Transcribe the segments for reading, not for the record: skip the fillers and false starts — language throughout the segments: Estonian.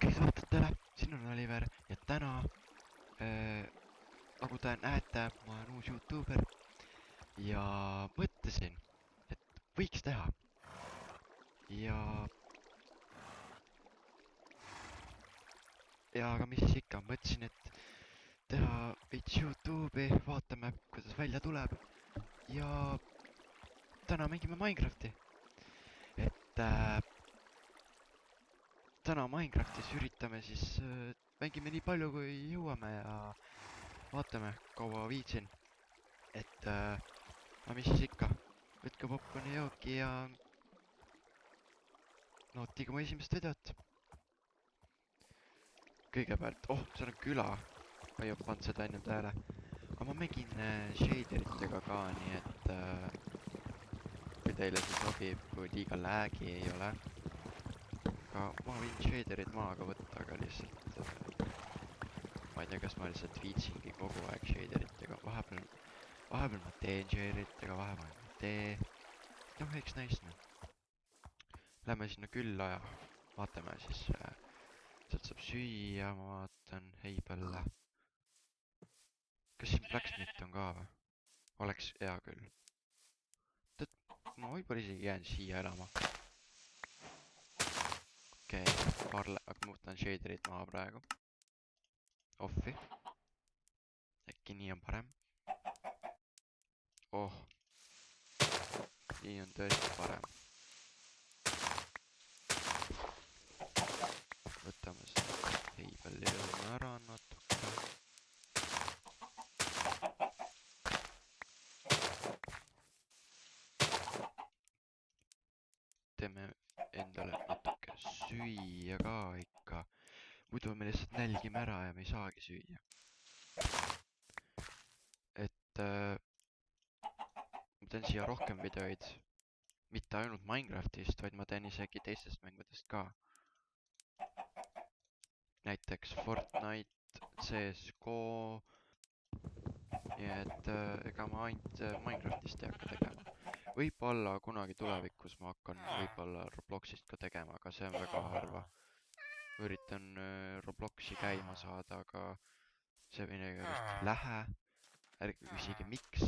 kõigivõtetele, siin on Oliver ja täna, nagu te näete, ma olen uus YouTuber ja mõtlesin, et võiks teha. Ja aga mis siis ikka, mõtlesin, et teha veits YouTube'i, vaatame, kuidas välja tuleb ja täna mängime Minecrafti. Täna Minecraftis üritame siis, mängime nii palju kui jõuame ja vaatame, kaua viitsin. Aga mis siis ikka, võtke popcorni jooki ja nautige mu esimest videot. Kõigepealt, seal on küla, ma ei ole pannud seda enne tähele. Aga ma mängin shaderitega ka, nii et kui teile see sobib, kui liiga lag'i ei ole. Aga ma võin shaderid maaga võtta, aga lihtsalt ma ei tea, kas ma lihtsalt viitsingi kogu aeg shaderitega. Vahepeal ma teen shaderitega, vahepeal ma tee. Noh, eks näisme. Lähme sinna külla ja vaatame siis. Sealt saab süüa, ma vaatan heibelle. Kas siin blacksmith on ka või? Oleks hea küll. Ma võib-olla isegi jään siia elama. Okei, aga ma võtan shaderid maha praegu. Offi. Äkki nii on parem. Nii on tõesti parem. Võtame seda heibelli lõuna ära natuke. Teeme endale natuke süüa ka ikka. Muidu me lihtsalt nälgime ära ja me ei saagi süüa. Ma teen siia rohkem videoid. Mitte ainult Minecraftist, vaid ma teen isegi teistest mängudest ka. Näiteks Fortnite, CSGO. Nii et ega ma ainult Minecraftist ei hakka tegema. Võib-olla kunagi tulevikus ma hakkan võib-olla Robloxist ka tegema, aga see on väga harva. Üritan Robloxi käima saada, aga see millegipärast ei lähe. Ärge küsige miks.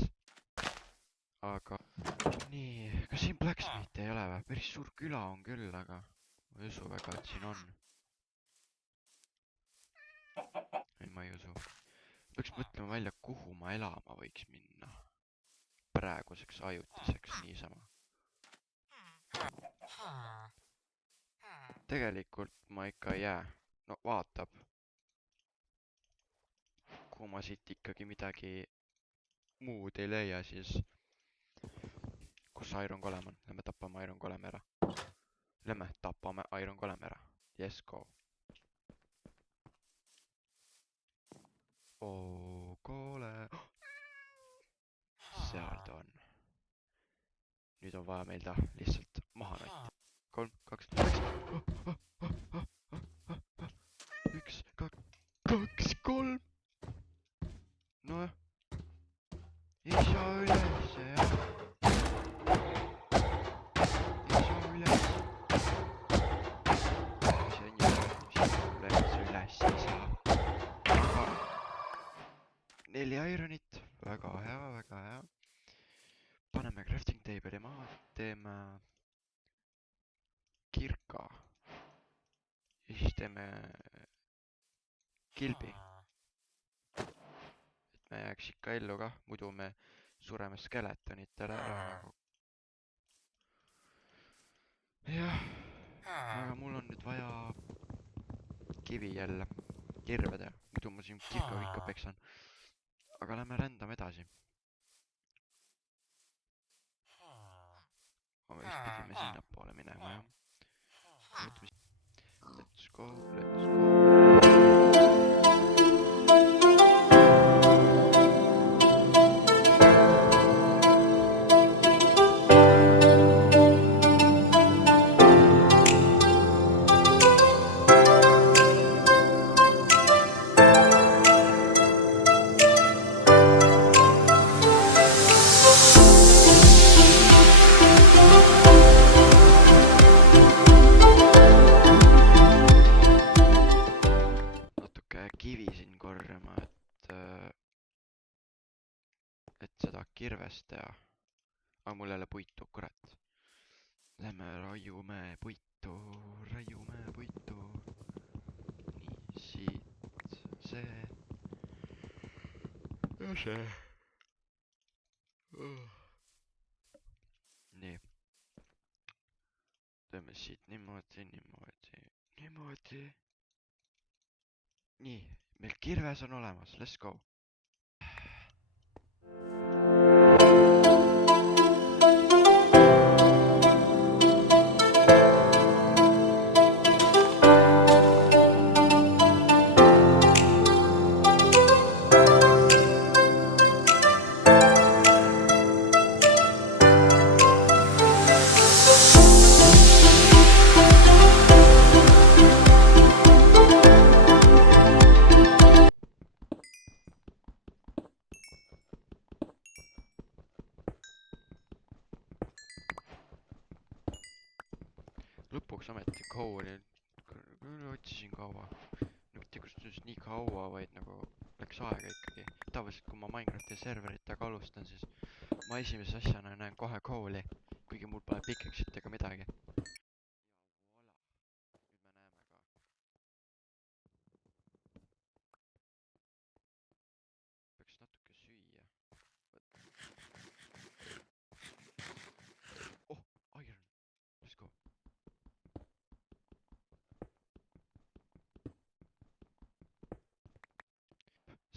Aga nii, kas siin blacksmith ei ole või? Päris suur küla on küll, aga ma ei usu väga, et siin on. Ei, ma ei usu. Peaks mõtlema välja, kuhu ma elama võiks minna. Praeguseks ajutiseks niisama. Tegelikult ma ikka ei jää. No vaatab. Kui ma siit ikkagi midagi muud ei leia, siis kus Iron Golem on? Lähme tapame Iron Golem ära. Lähme tapame Iron Golem ära. Yes, go. Golem. Seal ta on. Nüüd on vaja meil ta lihtsalt maha noita. 3, 2, 1, 2, 3. Nojah. Ei saa üles, jah. Ei saa üles. See on ju üles ei saa. 4 ironit. Väga hea, väga hea. Paneme crafting table'i maha. Teeme kirka. Ja siis teeme kilbi. Et me jääks ikka ellu ka, muidu me sureme skeletonitele ära. Jah, aga mul on nüüd vaja kivi jälle, kirvede, muidu ma siin kirkaga ikka peksan. Aga lähme rändame edasi. Aga vist pidime sinna poole minema, jah. Let's go, let's go. kirvest teha. Aga mul ei ole puitu, kurat. Lähme raiume puitu. Nii, siit see. Ja see. Nii. Teeme siit niimoodi. Nii, meil kirves on olemas, let's go. Lõpuks ometi kooli otsisin kaua. Mitte kusjuures nii kaua, vaid nagu läks aega ikkagi. Tavaliselt kui ma Minecrafti serveritega alustan, siis ma esimese asjana näen kohe kooli, kuigi mul pole pickaxe'it ega midagi. Ja voilà, nüüd me näeme ka. Peaks natuke süüa. Oh, iron, let's go.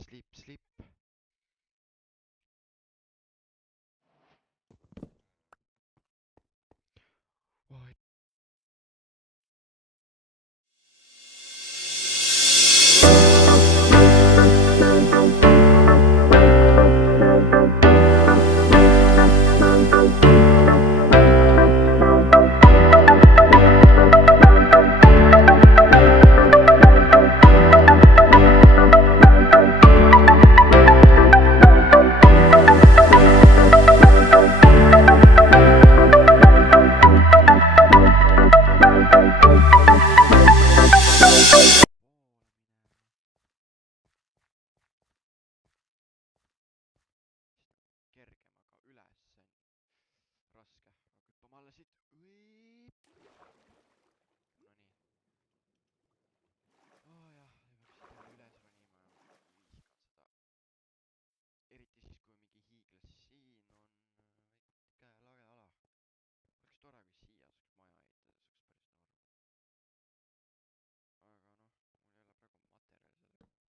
Sleep. Why? Kergem, aga üles see on raske. Aga hüppame alla siit. Nonii. Oh jah, peaks jälle üles ronima. Vihkan seda. Eriti siis, kui mingi hiiglas. Siin on väike lage ala. Oleks tore, kui siia saaks maja ehitada, see oleks päris norm. Aga noh, mul ei ole praegu materjali sellega.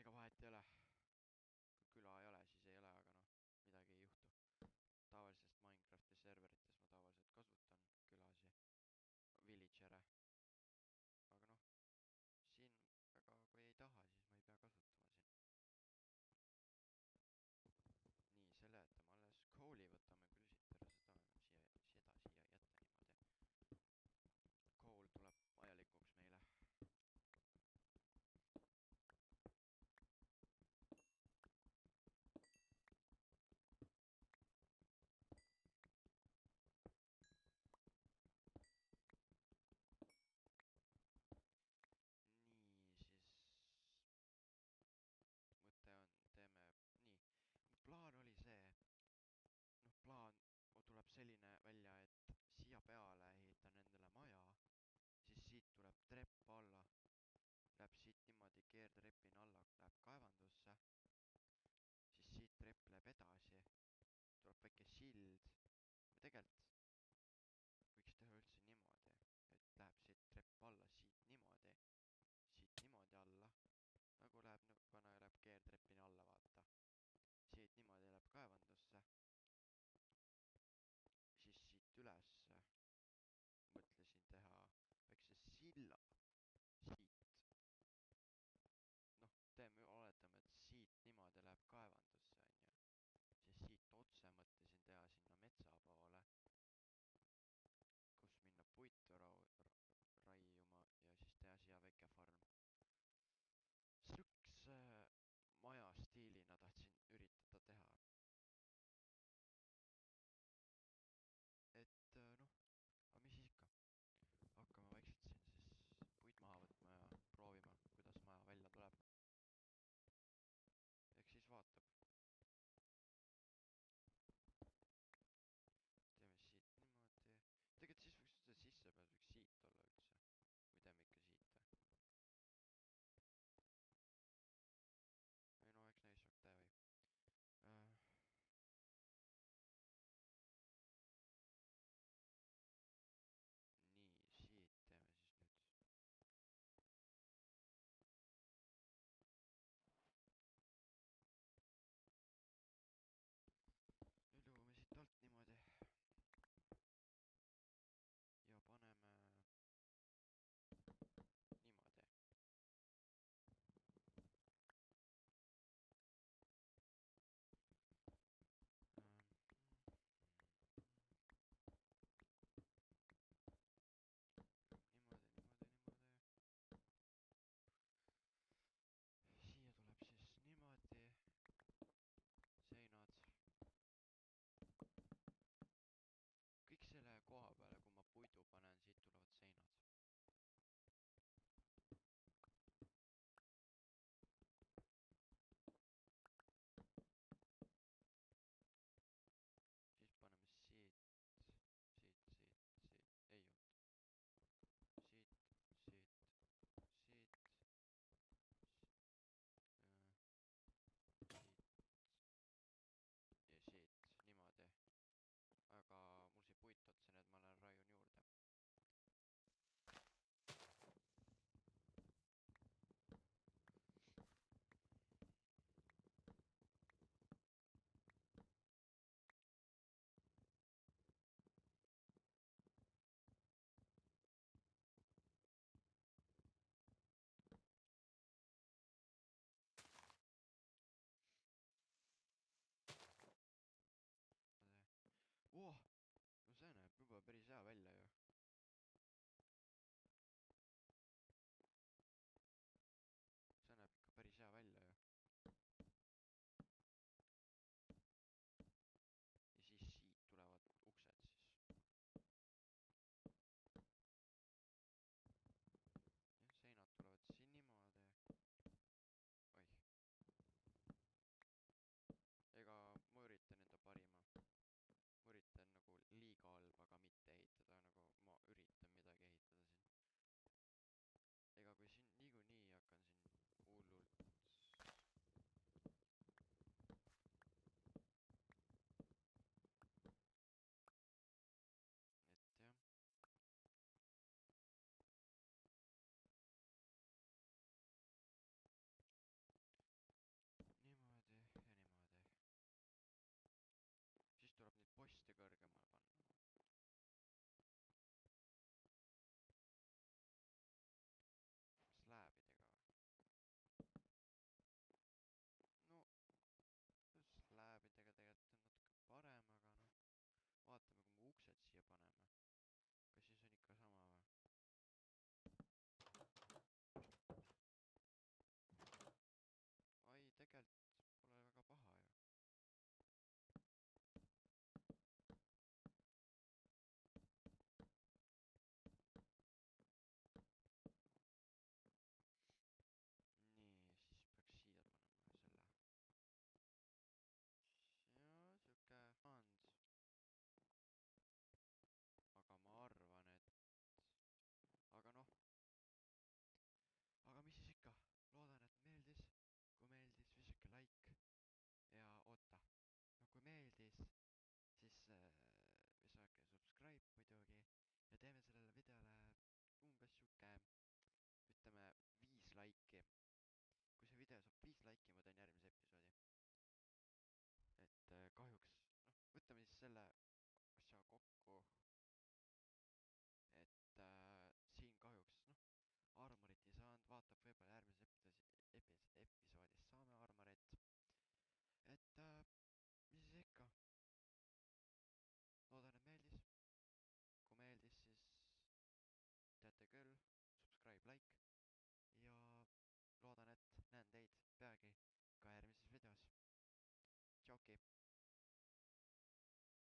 Ega vahet ei ole. Kui küla ei ole, siis ei ole, aga noh, midagi ei juhtu. Tavalisest Minecrafti serverites ma tavaliselt kasutan külasi, villagere. Aga noh, siin väga kui ei taha, siis ma ei pea kasutama siin. Nii, selle jätame alles. Coal'i võtame küll siit peale seda siia jätta niimoodi. Coal tuleb vajalikuks meile. Nii, siis mõte on, teeme nii. Mu plaan oli see, noh plaan tuleb selline välja, et siia peale ehitan endale maja, siis siit tuleb trepp alla, läheb siit niimoodi keertrepina alla, läheb kaevandusse, siis siit trepp läheb edasi, tuleb väike sild, või tegelikult võiks teha üldse niimoodi, et läheb siit trepp alla, siit niimoodi alla, nagu läheb keertrepina alla, vaata. Siit niimoodi läheb kaevandusse,